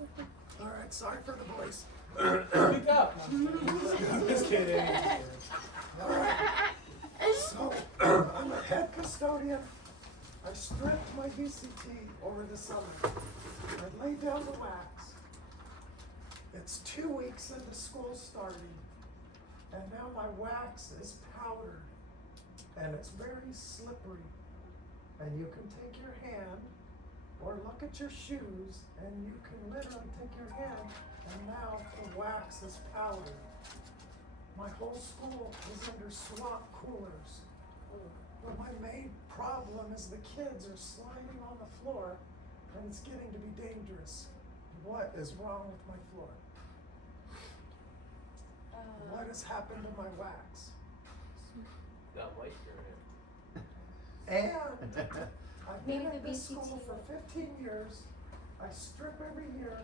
All right, sorry for the voice. Speak up. Just kidding. All right. So, I'm a head custodian. I stripped my VCT over the summer. I laid down the wax. It's 2 weeks into school starting, and now my wax is powdered, and it's very slippery. And you can take your hand or look at your shoes, and you can literally take your hand, and now the wax is powdered. My whole school is under swamp coolers. But my main problem is the kids are sliding on the floor, and it's getting to be dangerous. What is wrong with my floor? What has happened to my wax? Got moisture in And I've been Maybe at the this VCT school for 15 years. I strip every year.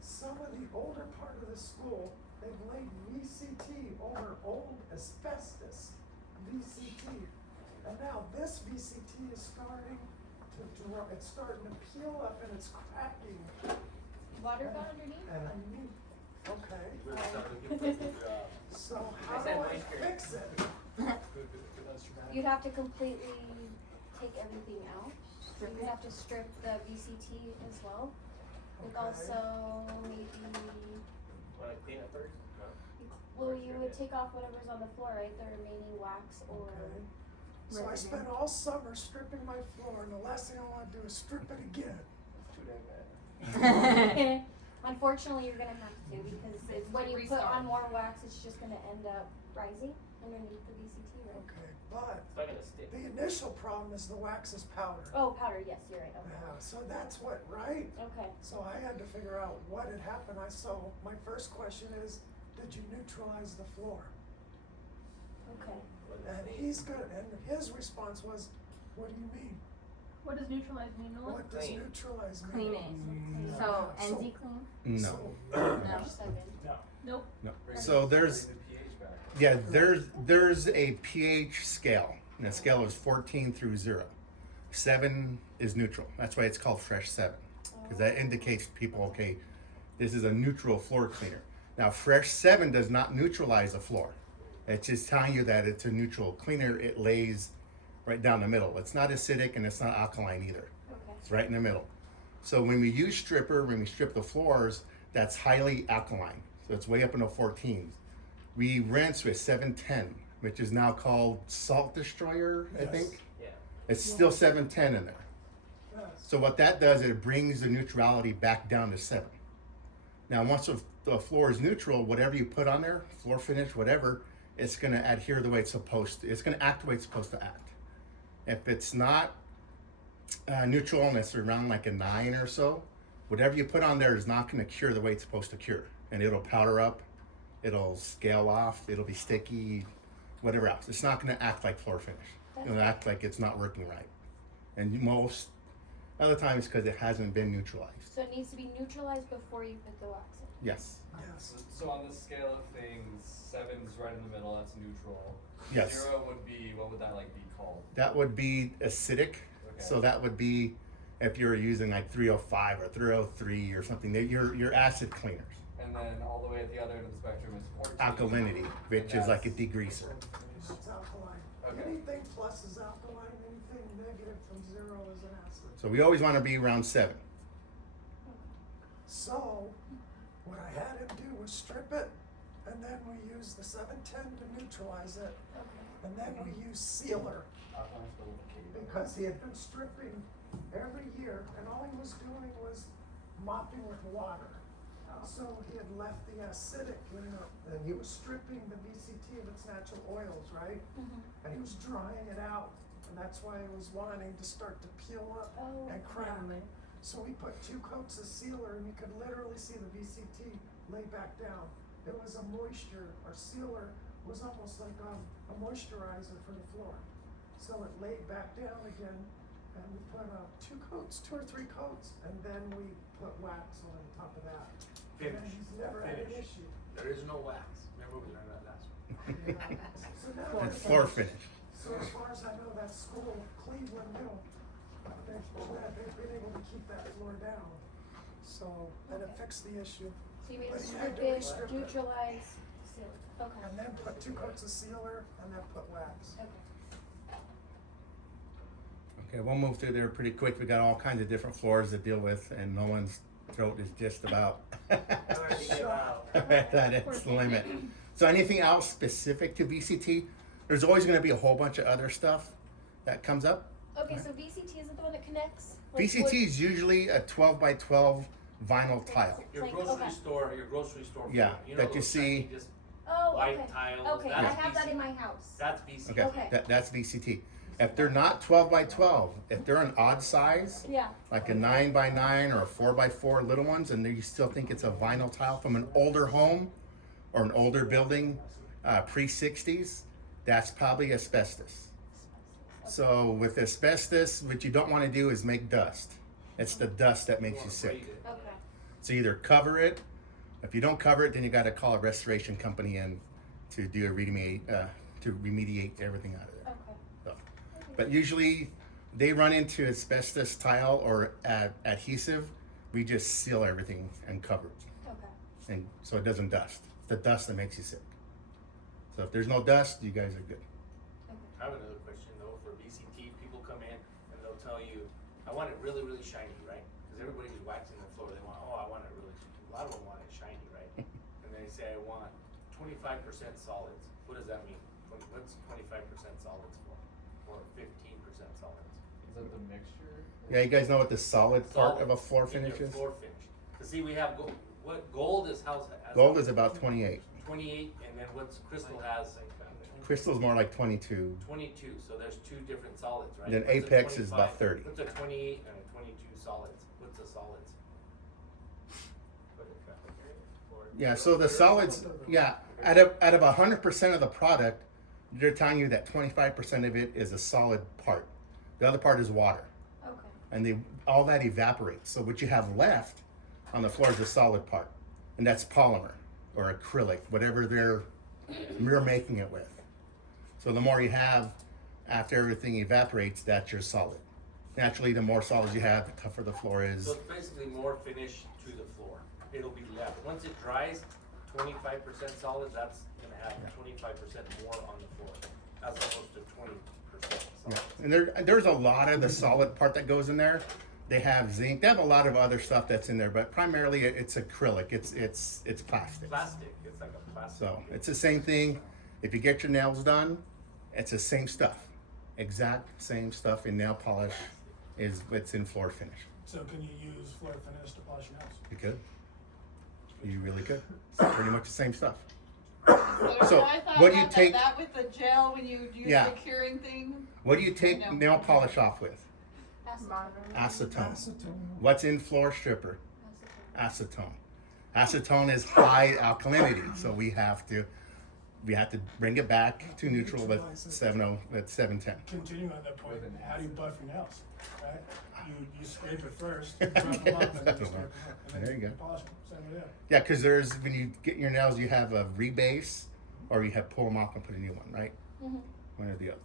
Some of the older part of the school, they've laid VCT over old asbestos VCT. And now this VCT is starting to draw, it's starting to peel up and it's cracking. Water fountain underneath? And I need, okay, it. so how I do said I moisture. fix it? You'd have to completely take everything out. So you'd have to strip the VCT as well. Like Okay. also maybe, Want to clean it first? No. well, you would take off whatever's on the floor, right? The remaining wax or. Okay. So I spent all summer stripping my floor, and the last thing I want to do is strip it again. It's too dang bad. Unfortunately, you're gonna have to because when you put on Restart. more wax, it's just gonna end up rising underneath the VCT, right? Okay, but It's not gonna stick. the initial problem is the wax is powder. Oh, powder, yes, you're right, okay. Yeah, so that's what, right? Okay, So I had to figure out what had happened. So my first question is, did you neutralize the floor? okay. And he's good, and his response was, what do you mean? What does neutralize mean, Noah? What does Clean. neutralize mean? Cleaning. So, So, NZ clean? No, So, No. There's 7. Nope. no. So there's, yeah, there's a pH scale, and the scale is 14 through 0. 7 is neutral. That's why it's called Fresh 7, because that indicates to people, okay, this is a neutral floor cleaner. Now, Fresh 7 does not neutralize the floor. It's just telling you that it's a neutral cleaner. It lays right down the middle. It's not acidic and it's not alkaline either. Okay. It's right in the middle. So when we use stripper, when we strip the floors, that's highly alkaline. So it's way up in the 14s. We rinse with 710, which is now called Salt Destroyer, I Yes. think. Yeah. It's still 710 in there. yes. So what that does, it brings the neutrality back down to 7. Now, once the floor is neutral, whatever you put on there, floor finish, whatever, it's going to adhere the way it's supposed to. It's going to act the way it's supposed to act. If it's not neutral and it's around like a 9 or so, whatever you put on there is not going to cure the way it's supposed to cure. And it'll powder up, it'll scale off, it'll be sticky, whatever else. It's not going to act like floor finish. It'll act like it's not working right. And most other times because it hasn't been neutralized. So it needs to be neutralized before you put the wax in. Yes. Yes. So on the scale of things, 7's right in the middle, that's neutral. Yes. 0 would be, what would that like be called? That would be acidic. Okay. So that would be if you're using like 305 or 303 or something. Your acid cleaners. And then all the way at the other end of the spectrum is 14. Alkalinity, which is like a degreaser. It's alkaline. Okay. Anything plus is alkaline, anything negative from 0 is an acid. So we always want to be around 7. So, what I had him do was strip it, and then we use the 710 to neutralize it, Okay. and then we use sealer, Alkaline's still the key. because he had been stripping every year, and all he was doing was mopping with water. So he had left the acidic, and he was stripping the VCT of its natural oils, right? Mm-hmm. And he was drying it out, and that's why it was wanting to start to peel up Oh, and crack. So we put 2 coats of sealer, and you could literally see the VCT lay back down. It was a moisture, our sealer was almost like a moisturizer for the floor. So it laid back down again, and we put 2 coats, 2 or 3 coats, and then we put wax on top of that. And Finish. he's never had an Finish. issue. There is no wax. Remember we learned that last one. Yeah. So now It's floor finish. So as far as I know, that school, Cleveland Middle, they've been able to keep that floor down. So, and it fixed the issue. So you mean But you strip had to it, restrip it. neutralize, seal it. Okay. And then put 2 coats of sealer and then put wax. Okay. Okay, we'll move through there pretty quick. We got all kinds of different floors to deal with, and no one's throat is just about Already get out. at its limit. So anything else specific to VCT? There's always gonna be a whole bunch of other stuff that comes up. Okay, so VCT is it the one that connects? Like VCT wood- is usually a 12 by 12 vinyl tile. Your Like, grocery okay. store, your grocery store. Yeah, floor. You know that you those see- shiny, just Oh, white okay. tiles. Okay, I That's have that VCT. in my house. That's VCT. Okay, Okay. that's VCT. If they're not 12 by 12, if they're an odd size, Yeah. like a 9 by 9 or a 4 by 4 little ones, and you still think it's a vinyl tile from an older home or an older building, pre-60s, that's probably asbestos. So with asbestos, what you don't want to do is make dust. It's the dust that makes you sick. Okay. So either cover it. If you don't cover it, then you got to call a restoration company in to do a remediate everything out of there. Okay. So, but usually they run into asbestos tile or adhesive. We just seal everything and cover it, Okay. and so it doesn't dust. It's the dust that makes you sick. So if there's no dust, you guys are good. I have another question though, for VCT, people come in and they'll tell you, I want it really, really shiny, right? Cause everybody's waxing the floor, they want, I want it really, a lot of them want it shiny, right? And they say, I want 25% solids. What does that mean? What's 25% solids for? Or 15% solids? Is that the mixture? Yeah, you guys know what the solid part of a Solids floor in your finish is? Floor finish. Cause see, we have gold, gold is how's that? Gold is about 28. 28, and then what's crystal has? Crystal's more like 22. 22, so there's 2 different solids, right? Then What's a Apex is about 25? 30. What's a 28 and a 22 solids? What's the solids? Yeah, so the solids, yeah, out of 100% of the product, they're telling you that 25% of it is a solid part. The other part is water, Okay. and all that evaporates. So what you have left on the floor is a solid part, and that's polymer or acrylic, whatever you're making it with. So the more you have after everything evaporates, that's your solid. Naturally, the more solids you have, the tougher the floor is. So it's basically more finish to the floor. It'll be left. Once it dries, 25% solids, that's gonna have 25% more on the floor, as opposed to 20% Yeah. solids. And there's a lot of the solid part that goes in there. They have zinc. They have a lot of other stuff that's in there, but primarily it's acrylic. It's plastic. Plastic, it's like a plastic. So it's the same thing. If you get your nails done, it's the same stuff. Exact same stuff in nail polish is what's in floor finish. So can you use floor finish to polish your nails? You could. You really could. It's pretty much the same stuff. So So, I thought what do you about take- that with the gel when you use Yeah. the curing thing. What do you take No. nail polish off with? Acetone. Acetone. Acetone. What's in floor stripper? Acetone. Acetone. Acetone is high alkalinity, so we have to bring it back to neutral with 710. Continue on that point, how do you buff your nails, right? You scrape it first, you rough them up, and then you scrape them up. And then There you go. Polish them, same with that. Yeah, because when you get your nails, you have a rebase, or you have pull them off and put a new one, right? Mhm. One or the other.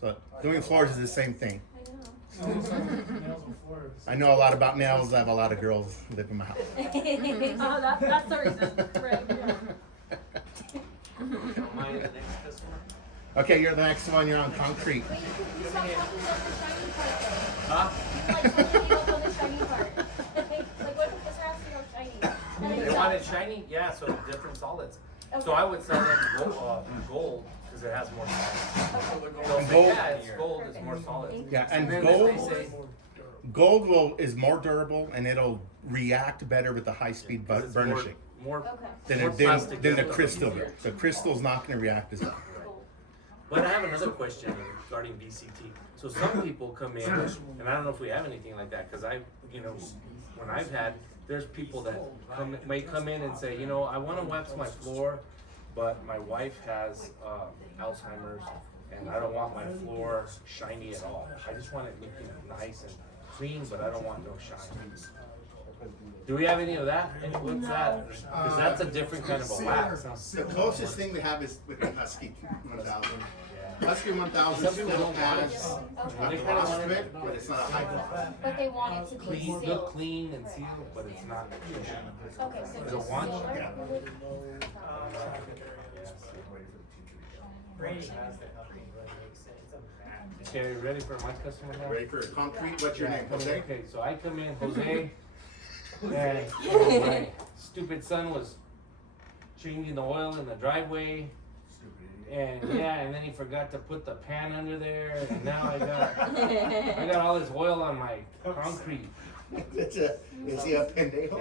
So doing floors is the same thing. I know. Nails on floor. I know a lot about nails. I have a lot of girls who live in my house. That's the reason, right, yeah. Am I the next customer? Okay, you're the next one. You're on concrete. Wait, you stop talking about the shiny part though. Huh? Like telling people about the shiny part. Like what if this has to go shiny? And then They you want don't. it shiny? Yeah, so different solids. Okay. So I would sell them gold, because it has more solids. Okay. They'll say, Gold- yeah, it's gold, it's more solid. Yeah, and then gold. they say, Is more durable and it'll react better with the high speed 'cause it's burnishing More, Okay. than more plastic the than crystal. easier. The crystal's not going to react as well. Gold. But I have another question regarding VCT. So some people come in, and I don't know if we have anything like that, because when I've had, there's people that may come in and say, I want to wax my floor, but my wife has Alzheimer's, and I don't want my floor shiny at all. I just want it looking nice and clean, but I don't want no shine. Do we have any of that? And what's that? Because that's a different kind of a wax. Huh? The closest thing we have is with the Husky 1000. Husky 1000 still has a gloss to it, but it's not a high gloss. But they want it to be Clean, sealed. look clean and sealed, but it's not. Okay, so Is it just one? sealer? Yeah. Brady has the company, but it's a mat. Okay, ready for my customer now? Ready for concrete? What's your name, Jose? Okay, so I come in, Jose, and my stupid son was changing the oil in the driveway. And yeah, and then he forgot to put the pan under there, and now I got all this oil on my concrete. Is he a pendejo?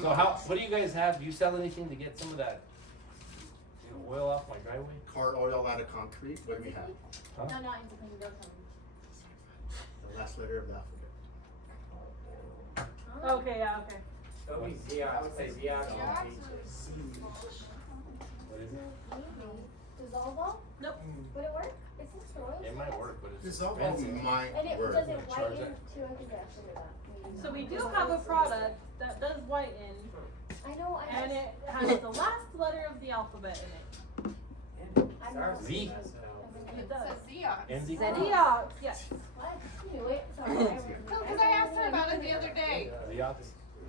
So what do you guys have? Do you sell anything to get some of that, oil off my driveway? Car oil out of concrete, what do we have? Huh? No, not into the milk. The last letter of the alphabet. Okay, yeah, okay. It'll be Xerox, I would say Xerox on the What is it? Dissolve all? Nope. Would it work? It's not oil. It might work, but it's This all expensive. might And it work. does it Charge whiten it. too? I think they actually did that. So we do have a product that does whiten, I know, and it has the last letter of the alphabet in it. I'm not. Z? It It does. says Xerox. NZ? Xerox, yes. What? You knew it. Sorry. Because I asked her about it the other day. Xerox?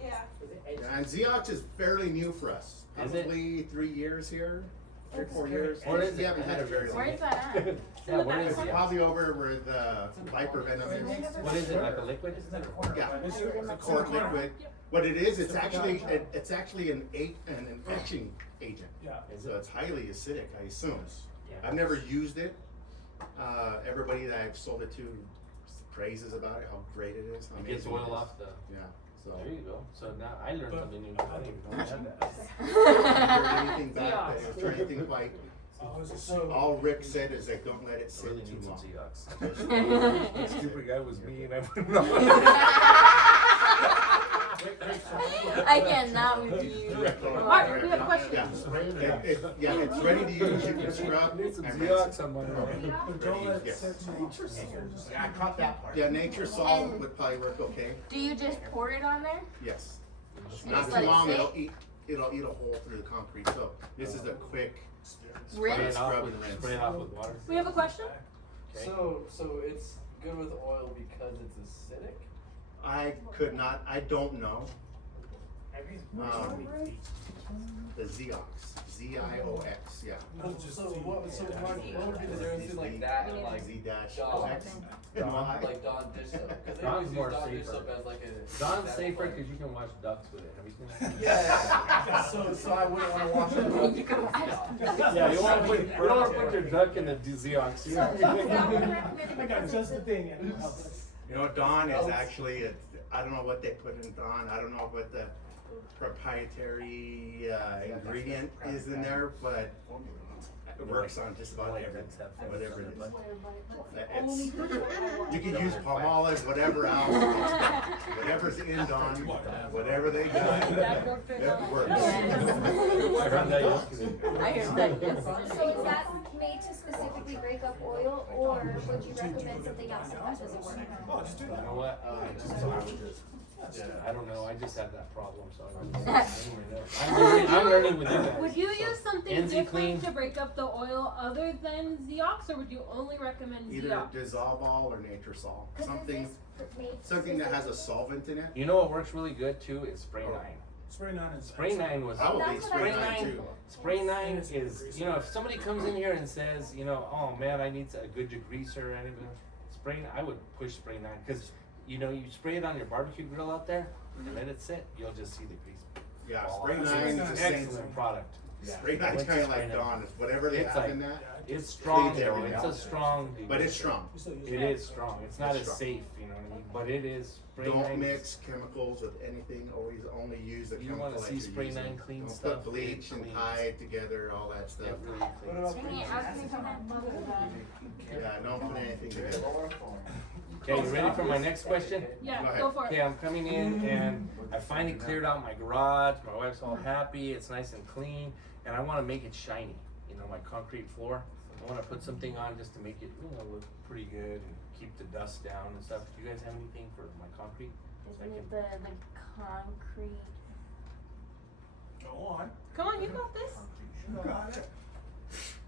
Yeah. Yeah, and Xerox is fairly new for us. Is it? Probably 3 years here, 3 or 4 years. Where is We it? haven't had it very long. Where is that at? Yeah, what is It's it? probably over where the Viper Venom is. What is it, like a liquid? Yeah, it's a cork liquid. What it is, it's actually an etching agent. Yeah. So it's highly acidic, I assume. Yeah. I've never used it. Everybody that I've sold it to praises about it, how great it is. How It gets amazing oil is. off the, Yeah, so. there you go. So now I learned something new. I didn't even know that. I haven't heard anything back that it was anything quite. So, All Rick said is like, don't let it I sit really too need some long. Xerox. That stupid guy was me and I wouldn't know. I cannot with you. Mark, we have a question. Yeah, it's ready to use, you can scrub. I need some and Xerox on my but don't let it Yes. sit too long. Yeah, I caught that part. Yeah, nature salt would probably work okay, Do you just pour it on there? yes. Just Not let too it long, sit? it'll eat a hole through the concrete, so this is a quick Spray Rinse? it off scrub with, and rinse. spray it off with water. We have a question? Okay. So it's good with oil because it's acidic? I don't know. Every The Ziox, Z-I-O-X, yeah. So what would be the difference between like that and like Z-O-X. like Dawn dish soap? Because they Dawn's always use more Dawn dish safer. soap as like a. Dawn's that safer like- because you can wash ducks with it. Have you seen that? Yeah. So I wouldn't want to wash it. You can wash Yeah, you don't want to put your duck in the Xerox. I got just the thing. You know, Dawn is actually, I don't know what they put in Dawn, I don't know what the proprietary ingredient is in there, but it works on just about everything, whatever it is. You can use palm olive, whatever else, whatever's in Dawn, whatever they got, it works. I heard that yesterday. I heard that yesterday. So is that made to specifically break up oil, or would you recommend something else if that doesn't work? You know what? I don't know. I just had that problem, so I'm learning with you guys. Would you So, use something NZ different Clean. to break up the oil other than Xerox, or would you only recommend Either Xerox? dissolve all or nature salt, 'Cause is something, this made something that has a specifically- solvent in it. You know what works really good too is Spray 9. Spray 9 is. Spray 9 was. Probably That's what Spray I 9 think. too. Spray 9 is, you know, if somebody comes in here and says, you know, oh man, I need a good degreaser or anything, I would push Spray 9 because, you know, you spray it on your barbecue grill out there and let it sit, you'll just see the grease. Yeah, fall Spray off. 9 is the It's same. excellent product. Spray 9 is What's kind of Spray like 9? Dawn, it's whatever they It's have like- in that. It's strong Cleans though, everything it's a out. strong. But it's degreaser. strong. It is strong, it's not It's as strong. safe, you know what I mean, but it is. Spray 9 Don't is- mix chemicals with anything, always only use the You chemical wanna that see you're Spray using. 9 clean Don't stuff, put bleach it and cleans. tie it together, all that stuff. It really What cleans. about Dang it, I was gonna come back. Yeah, don't put anything together. Okay, you ready for my next question? Yeah, Go ahead. go for it. Okay, I'm coming in and I finally cleared out my garage. My wife's all happy. It's nice and clean, and I want to make it shiny. You know, my concrete floor. I wanna put something on just to make it, you know, look pretty good and keep the dust down and stuff. Do you guys have anything for my concrete? Isn't it the concrete? Go on. Come on, you got this. You got it.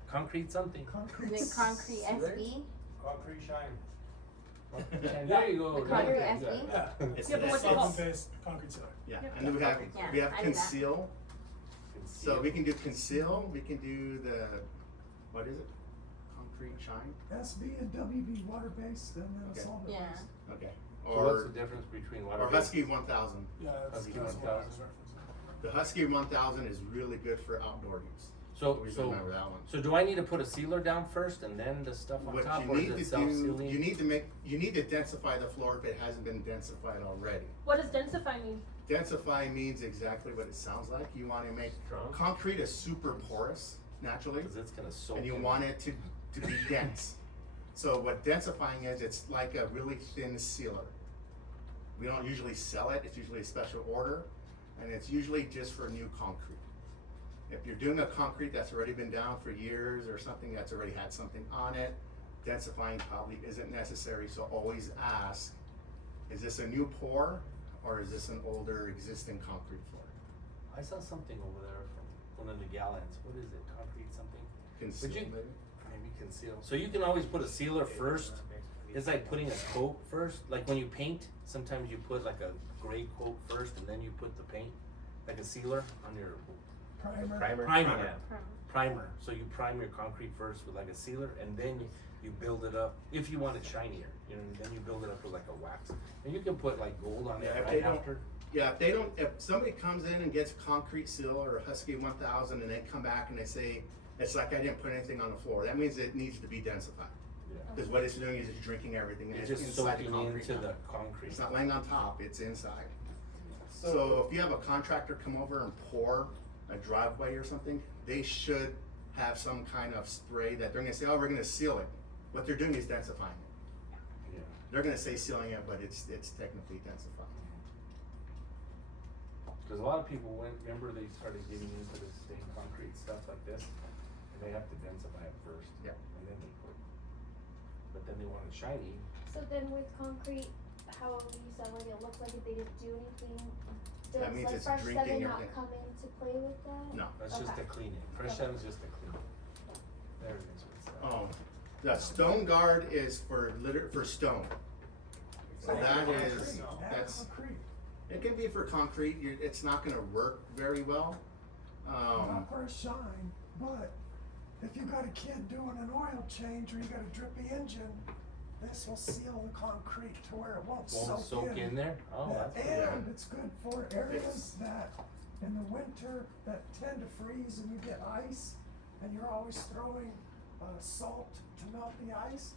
Concrete something. Concrete. Is it concrete SB? Concrete shine. And there you go. The concrete there you go. SB? Yeah. It's, Yeah, but it's- what's it called? Solvent-based concrete sealer. yeah, Yeah. and then we have Yeah, we have I knew that. conceal. So we can do conceal. We can do the what is it? Concrete shine. SB and WB water-based and then a Okay. solvent-based. Yeah. Okay. So what's Or the difference between water? or Husky 1000. Yeah, that's Husky what I 1000. was referencing. The Husky 1000 is really good for outdoor use. So, Always so, remember that one. so do I need to put a sealer down first and then the stuff on What top, you or need is it to do, self-sealing? you need to densify the floor if it hasn't been densified already. What does densify mean? Densify means exactly what it sounds like. You want to make Strong? concrete is super porous naturally, Cause it's gonna soak. and you in. want it to be dense. So what densifying is, it's like a really thin sealer. We don't usually sell it. It's usually a special order, and it's usually just for new concrete. If you're doing a concrete that's already been down for years or something that's already had something on it, densifying probably isn't necessary. So always ask, is this a new pour or is this an older existing concrete floor? I saw something over there from one of the gallons. What is it? Concrete something? Conceal, you- maybe? Maybe conceal. So you can always put a sealer first. It's like putting a coat first. Like when you paint, sometimes you put like a gray coat first and then you put the paint, like a sealer on your Primer. primer. Primer. So you prime your concrete first with like a sealer and then you build it up. If you want it shinier, you know, then you build it up with like a wax. And you can put like gold on Yeah, it if right they don't- after. Yeah, if somebody comes in and gets concrete seal or a Husky 1000 and they come back and they say, it's like I didn't put anything on the floor, that means it needs to be densified. Yeah. Because what it's doing is it's drinking everything and It's it's just inside the soaking concrete into now. the concrete. It's not laying on top, it's inside. So if you have a contractor come over and pour a driveway or something, they should have some kind of spray that they're gonna say, oh, we're gonna seal it. What they're doing is densifying it. Yeah. They're gonna say sealing it, but it's technically densifying. Because a lot of people remember they started getting into this stained concrete stuff like this, and they have to densify it first. Yeah. And then they put, but then they want it shiny. So then with concrete, how you selling it look like if they didn't do anything? That Does means like it's Fresh drinking Seven not everything. come into play with that? No. That's just Okay. to clean it. Fresh Okay. Seven's just to clean it. There it is. The stone guard is for stone. So that is, that's, Concrete. it can be for concrete, it's not gonna work very well. Not for a shine, but if you got a kid doing an oil change or you got a drippy engine, this will seal the concrete to where it won't Won't soak in there? Oh, Yeah, that's good. and it's good for areas It's- that in the winter that tend to freeze and you get ice and you're always throwing salt to melt the ice.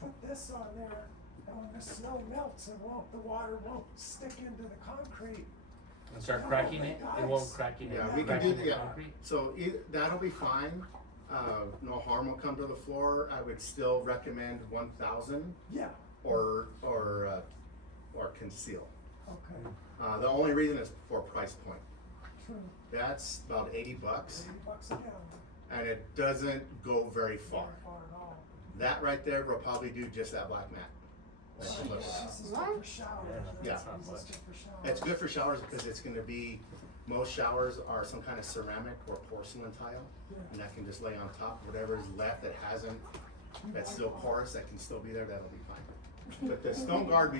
Put this on there and when the snow melts, the water won't stick into the concrete. And start cracking it? It won't crack it. Yeah, in- we can crack do in the that, concrete? so that'll be fine. No harm will come to the floor. I would still recommend 1000 Yeah, or conceal. okay, The only reason is for price point. true. That's about $80, $80 a gallon, and it doesn't go very far. not far at all. That right there will probably do just that black mat. That's a little- This is good for showers. Yeah, that's not This is much. good for showers. It's good for showers because it's gonna be, most showers are some kind of ceramic or porcelain tile. Yeah. And that can just lay on top, whatever is left that hasn't, that's still porous, that can still be there, that'll be fine. But the stone guard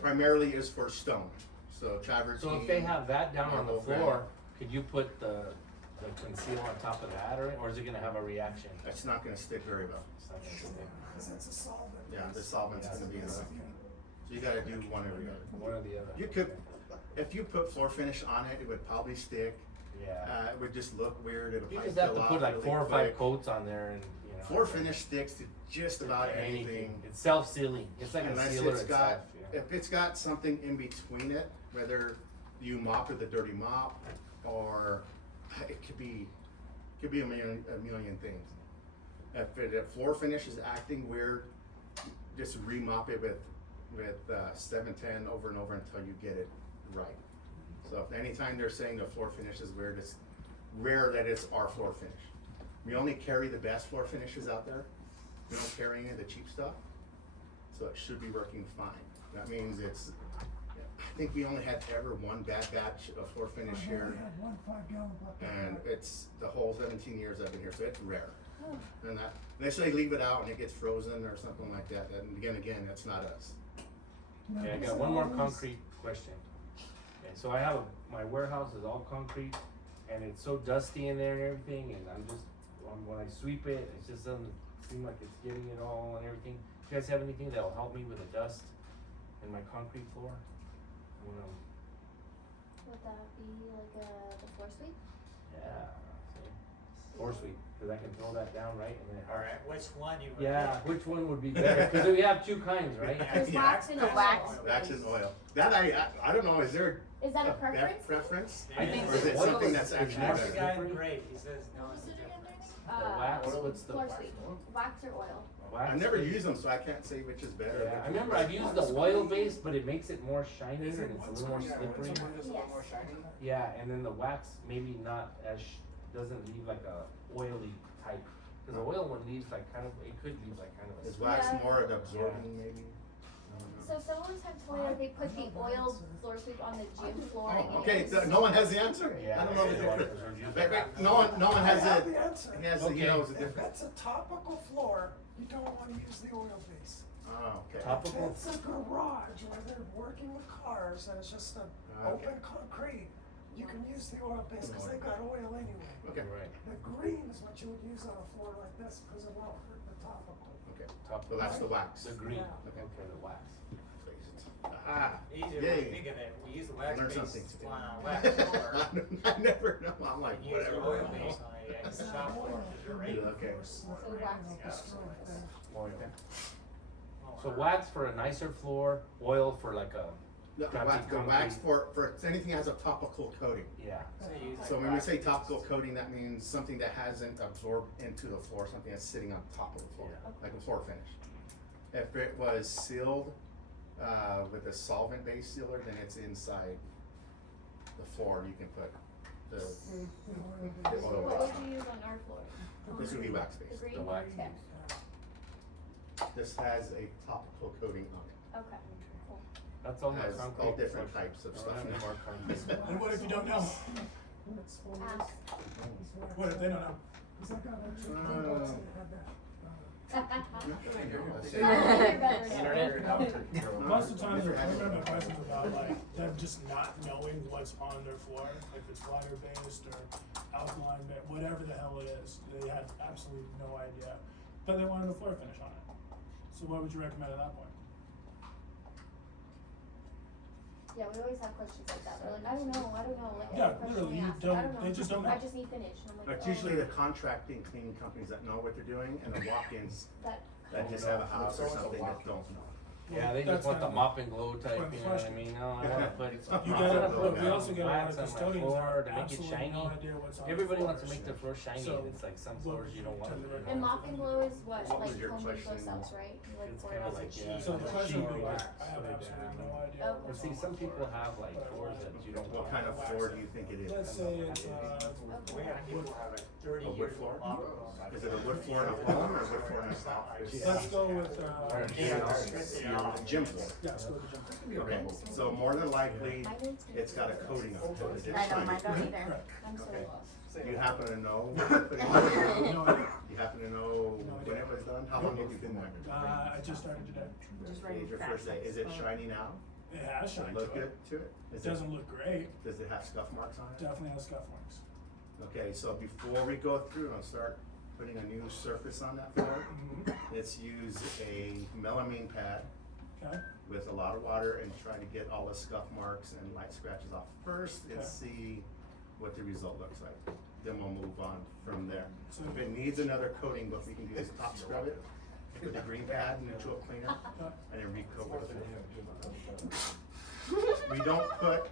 primarily is for stone, so travertine. So if they have that down on the marble floor, granite, could you put the conceal on top of that, or is it gonna have a reaction? It's not gonna stick very well. It's not gonna stick. Because it's a solvent. Yeah, the solvent's gonna be in there. So you gotta do one or the other. One or the other. You could, if you put floor finish on it, it would probably stick. Yeah. It would just look weird, it'll You probably just have fill to out put like really 4 or 5 quick. coats on there and, you know. Floor finish sticks to just about anything. It's self-sealing. It's like a Unless sealer it's itself. got, Yeah. if it's got something in between it, whether you mop with a dirty mop, or it could be a million things. If floor finish is acting weird, just remop it with 710 over and over until you get it right. So if anytime they're saying the floor finish is weird, it's rare that it's our floor finish. We only carry the best floor finishes out there. We don't carry any of the cheap stuff. So it should be working fine. That means I think we only had ever one bad batch of floor finish here. I had one 5-gallon bucket. And it's the whole 17 years I've been here, so it's rare. And that, unless they leave it out and it gets frozen or something like that, then again, that's not us. Okay, I got one more concrete question. Okay, so I have, my warehouse is all concrete, and it's so dusty in there and everything, and I'm just, when I sweep it, it just doesn't seem like it's getting it all and everything. Do you guys have anything that will help me with the dust in my concrete floor? You know, Would that be like the floor sweep? yeah, see, floor sweep, cause I can throw that down, right, and then it helps. Alright, which one you would? Yeah, which one would be better? Cause we have two kinds, right? There's wax and The oil. wax. Wax and oil. That I don't know, is there Is that a best preference? preference? I think Or is it oil something is- that's is actually more That's the better? guy in different. gray, he says no, it's a difference. The wax, what's the Floor sweep. Wax or oil? wax? I've never used them, so I can't say which is better. Yeah, I remember I've used the oil base, but it makes it more shiny and it's a little more slippery. Yes. Yeah, and then the wax maybe not as, doesn't leave like a oily type. Cause the oil one leaves like kind of, it could leave like kind of a. Is wax Yeah. more absorbing maybe? I don't know. So someone had told me that they put the oil floor sweep on the gym floor. Oh, and okay, it's- no one has the answer? Yeah. I don't know the Yeah. difference. Yeah. Wait, no one has I have it, the answer. he has, he Okay. knows the If difference. it's a topical floor, you don't wanna use the oil base. Oh, okay. If Topical? it's a garage where they're working with cars and it's just an open concrete, you can use the oil base, cause they've got oil anyway. Okay, Right, The green is what you would use on a floor like this, cause it won't hurt the topical. okay. top. So that's the wax. The green, Yeah. okay, the wax. Ah, Easier yay. way to think of it, we use the wax Learn base something today. on a wax floor. I never know, I'm like, And use the whatever. oil base on a shop floor, cause you're right. Okay. So wax. Oil. So wax for a nicer floor, oil for like a, The wax for anything that has a topical coating. yeah. So you use So like when we wax say base. topical coating, that means something that hasn't absorbed into the floor, something that's sitting on top of the floor, Yeah. like a floor finish. If it was sealed, with a solvent-based sealer, then it's inside the floor, you can put the oil What base would on. you use on our floor? This would be wax The based. green? The wax. Okay. This has a topical coating on it. Okay. Cool. That's all my Has concrete. all different questions. types of I stuff don't in have it. more concrete. And what if you don't know? Ask. What if they don't know? Cause I got extra $10 and it had that. Most of the time, I remember questions about like them just not knowing what's on their floor, if it's water based or alkaline based, whatever the hell it is. They had absolutely no idea, but they wanted a floor finish on it. So what would you recommend at that point? Yeah, we always have questions like that. They're like, I don't know, like Yeah, every question literally, we you ask, don't- I don't know. they just don't know. I just need finish. And I'm like, But oh, usually the contracting cleaning companies that know what they're doing and the walk-ins that that just have a house or something that don't know. Yeah, they That's just want the kinda- mop and glow type, Well, you know what I mean? No, I wanna put, You I gotta, wanna but we put also get a lot wax of on my custodians floor that to make it absolutely shiny. no idea what's on the Everybody wants to floors. make their floor shiny, So, and it's like some what floors would you don't you want. tend to you know. and mop and glow is what, What was like your Home Depot question? sells, right? You like It's pour kinda it out. like, yeah. So the question would be, Wax. I have absolutely no idea. Okay. But see, some people have like floors that you don't What want. kind of floor do you think it is? Let's say it's, We have people who have like 30 A wood years floor? of opera. Is it a wood floor in a home or a wood floor in an office? let's go with, Gym floor. yeah, let's go with the gym. Okay, so more than likely, My name's gonna it's got a coating on it. Is it I know, mine shiny? don't either. I'm so Okay. lost. Do you happen to know what you're putting on it? No idea. You happen to know when it was done? How long have you been there? I just started today. Just Today's your running first day. Is it shiny now? It has Does it shine look to good it. to it? It doesn't look great, Does it have scuff marks on it? definitely has scuff marks. Okay, so before we go through and start putting a new surface on that floor, let's use a melamine pad Okay, with a lot of water and try to get all the scuff marks and light scratches off first and Okay. see what the result looks like. Then we'll move on from there. So- If it needs another coating, what we can do is top scrub it with a green pad, neutral cleaner, and then recoat with a floor. We don't put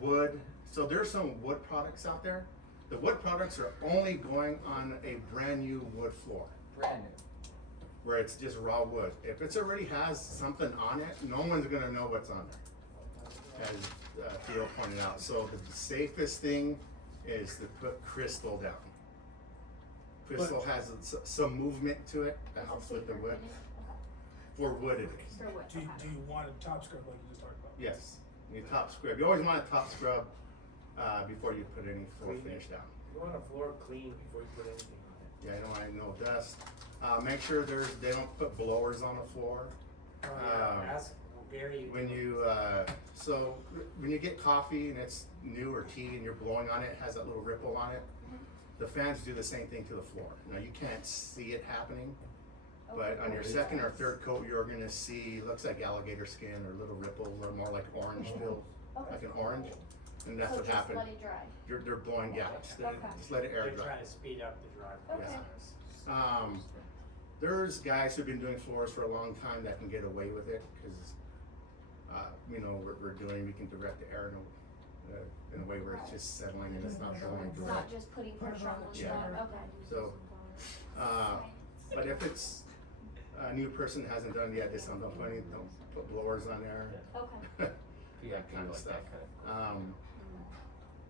wood, so there's some wood products out there. The wood products are only going on a brand new wood floor, Brand new. where it's just raw wood. If it's already has something on it, no one's gonna know what's on there, as Theo pointed out. So the safest thing is to put crystal down. Crystal has some movement to it that helps with the wood. For wood it is. For wood, Do you, okay. do you want a top scrub like you just talked about? Yes, you top scrub. You always want a top scrub before you put any floor finish down. You want a floor clean before you put anything on it. Yeah, I don't want no dust. Make sure they don't put blowers on the floor. Ask Gary. When you so when you get coffee and it's new or tea and you're blowing on it, it has that little ripple on it. The fans do the same thing to the floor. Now you can't see it happening, but on your second or third coat, you're gonna see looks like alligator skin or little ripples, or more like orange peel, like an orange, and that's So what just happened. let it dry. They're blowing gaps. Okay. Just let it air They're dry. trying to speed up the dry Okay. process. There's guys who've been doing floors for a long time that can get away with it because, you know, we can direct the air in a way where it's just settling and it's not blowing It's direct. not just putting pressure on the Yeah. floor, okay. So, but if it's a new person that hasn't done it yet, don't put blowers on there. Okay. That kind of stuff.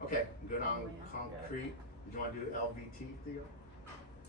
Okay, good on concrete. Do you wanna do LVT, Theo?